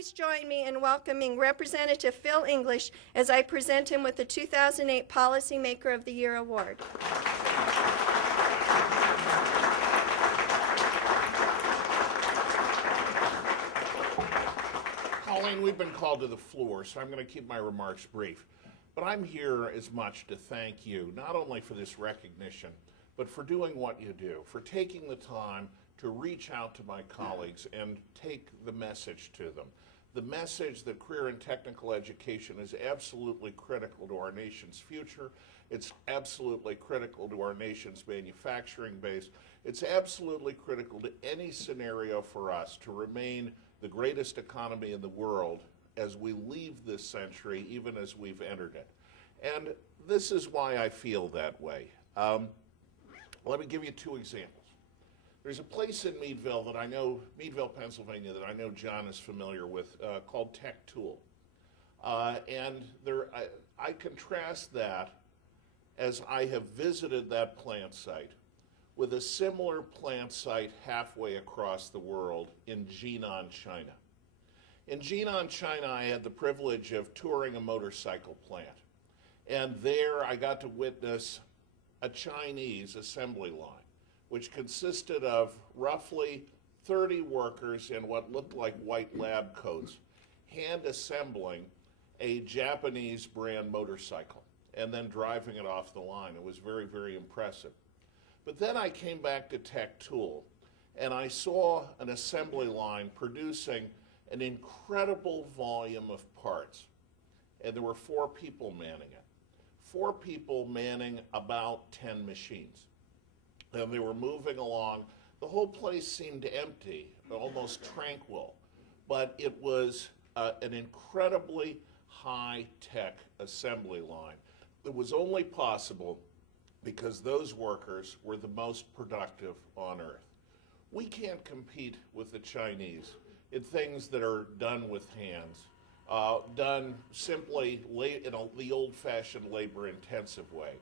Please join me in welcoming Representative Phil English as I present him with the 2008 Policymaker of the Year Award. Colleen, we've been called to the floor, so I'm going to keep my remarks brief. But I'm here as much to thank you, not only for this recognition, but for doing what you do, for taking the time to reach out to my colleagues and take the message to them. The message that career and technical education is absolutely critical to our nation's future. It's absolutely critical to our nation's manufacturing base. It's absolutely critical to any scenario for us to remain the greatest economy in the world as we leave this century, even as we've entered it. And this is why I feel that way. Let me give you two examples. There's a place in Meadville that I know, Meadville, Pennsylvania, that I know John is familiar with, called Tech Tool. And I contrast that as I have visited that plant site with a similar plant site halfway across the world in Jinan, China. In Jinan, China, I had the privilege of touring a motorcycle plant. And there I got to witness a Chinese assembly line, which consisted of roughly 30 workers in what looked like white lab coats, hand assembling a Japanese brand motorcycle and then driving it off the line. It was very, very impressive. But then I came back to Tech Tool and I saw an assembly line producing an incredible volume of parts. And there were 4 people manning it. 4 people manning about 10 machines. And they were moving along. The whole place seemed empty, almost tranquil. But it was an incredibly high-tech assembly line that was only possible because those workers were the most productive on earth. We can't compete with the Chinese in things that are done with hands, done simply in the old-fashioned labor-intensive way.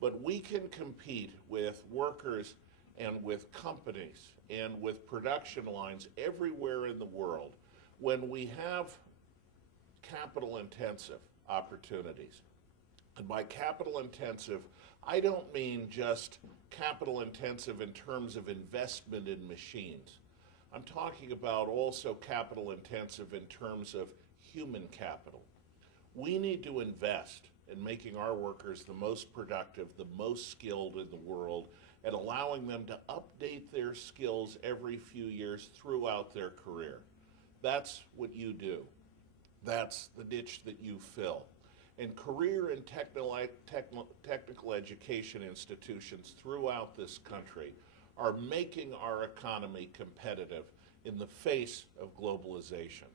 But we can compete with workers and with companies and with production lines everywhere in the world when we have capital-intensive opportunities. And by capital-intensive, I don't mean just capital-intensive in terms of investment in machines. I'm talking about also capital-intensive in terms of human capital. We need to invest in making our workers the most productive, the most skilled in the world, and allowing them to update their skills every few years throughout their career. That's what you do. That's the niche that you fill. And career and technical education institutions throughout this country are making our economy competitive in the face of globalization.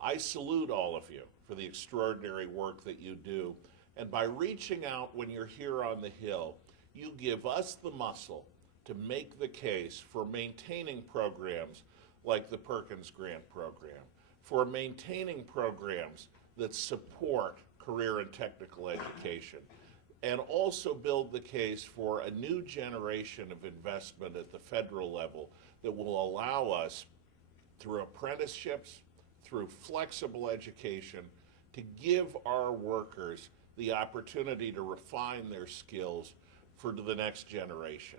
I salute all of you for the extraordinary work that you do, and by reaching out when you're here on the Hill, you give us the muscle to make the case for maintaining programs like the Perkins Grant Program, for maintaining programs that support career and technical education, and also build the case for a new generation of investment at the federal level that will allow us, through apprenticeships, through flexible education, to give our workers the opportunity to refine their skills for the next generation.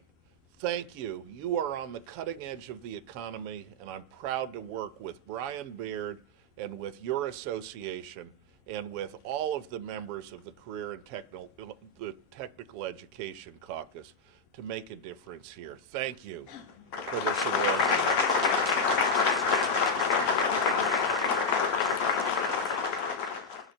Thank you. You are on the cutting edge of the economy, and I'm proud to work with Brian Baird and with your association and with all of the members of the Career and Technical Education Caucus to make a difference here. Thank you for this award.